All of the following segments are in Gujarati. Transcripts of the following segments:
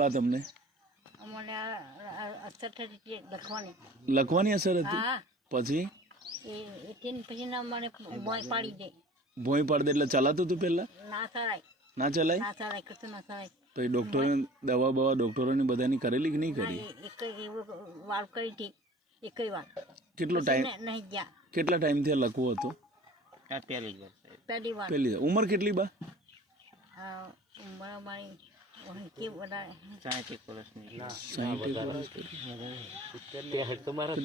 બા તમને? અમને અસર થતી લખવાની. લખવાની અસર હતી? હા પછી પછી ના મને ભોંય પાડી દે. ભોંય પાડી દે એટલે ચલાતું હતું પહેલા? ના સરાય ના ચલાય? ના સરાય કશું ના સરાય. તો એ ડોક્ટરો દવા બવા ડોક્ટરોની બધાની કરેલી કે નહીં કરી? એક એવું વાર કરી હતી એક વાર. કેટલો ટાઈમ નહીં ગયા. કેટલા ટાઈમથી લખવું હતું? પહેલી વાર. પહેલી ઉંમર કેટલી બા? ઉંમર અમારી વધારે 60 વર્ષ.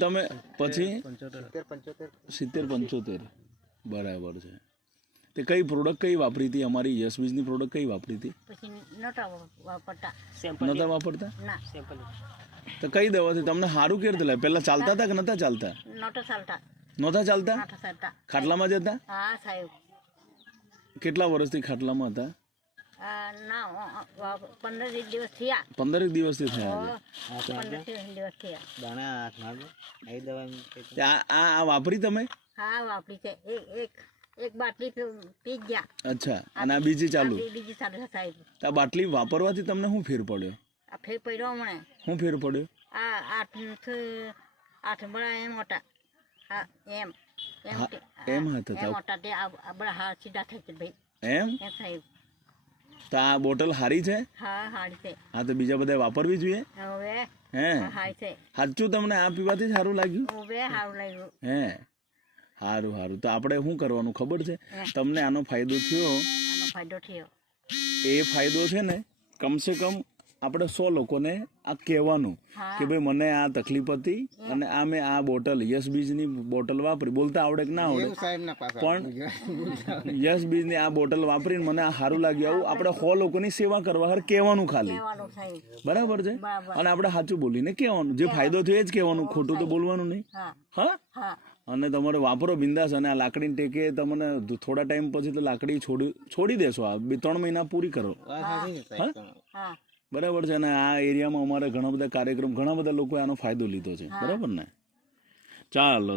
તમે પછી 70-75 બરાબર છે. તે કઈ પ્રોડક્ટ કઈ વાપરી હતી? અમારી યસ બીજની પ્રોડક્ટ કઈ વાપરી હતી? પછી નહોતા વાપરતા. નતા વાપરતા? ના તો કઈ દવાથી તમને સારું કેવી રીતે લાગે? પહેલા ચાલતા હતા કે નતા ચાલતા? નહોતા ચાલતા. નહોતા ચાલતા? નહોતા ચાલતા. ખાટલામાં જ હતા? હા સાહેબ. કેટલા વર્ષથી ખાટલામાં હતા? ના 15 દિવસ થયા. 15 દિવસથી થયા છે. 15 દિવસ થયા. આ વાપરી તમે? હા વાપરી છે. એક બાટલી પી ગયા. અચ્છા. અને આ બીજી ચાલુ? બીજી ચાલુ સાહેબ. આ બાટલી વાપરવાથી તમને શું ફેર પડ્યો? આ ફેર પડ્યો હમણાં. શું ફેર પડ્યો? આ 8 બળા એમ હતા. હા એમ એમ હતા એમ હતા તે આ બળા હાથ સીધા થાય છે ભાઈ. એમ સાહેબ. તો આ બોટલ હારી છે? હા હારી છે. હા તો બીજા બધા વાપરવી જોઈએ. હવે હે હારી છે. સાચું તમને આ પીવાથી સારું લાગ્યું? હવે સારું લાગ્યું. હે સારું સારું. તો આપણે શું કરવાનું ખબર છે તમને? આનો ફાયદો થયો? આનો ફાયદો થયો. એ ફાયદો છે ને કમસે કમ આપણે 100 લોકોને આ કહેવાનું કે ભાઈ મને આ તકલીફ હતી અને આ મેં આ બોટલ યસ બીજની બોટલ વાપરી. બોલતા આવડે કે ના આવડે પણ યસ બીજની આ બોટલ વાપરીને મને આ સારું લાગ્યું. આવું આપણે 100 લોકોની સેવા કરવા હાર કહેવાનું ખાલી. બરાબર છે? અને આપણે સાચું બોલીને કહેવાનું. જે ફાયદો થયો એ જ કહેવાનું, ખોટું તો બોલવાનું નહીં. હા. અને તમારે વાપરો બિંદાસ. અને આ લાકડીને ટેકે તમને થોડા ટાઈમ પછી તો લાકડી છોડી દેશો. આ 2-3 મહિના પૂરી કરો. હા બરાબર છે. અને આ એરિયામાં અમારે ઘણા બધા કાર્યક્રમ, ઘણા બધા લોકોએ આનો ફાયદો લીધો છે. બરાબર ને? ચાલો.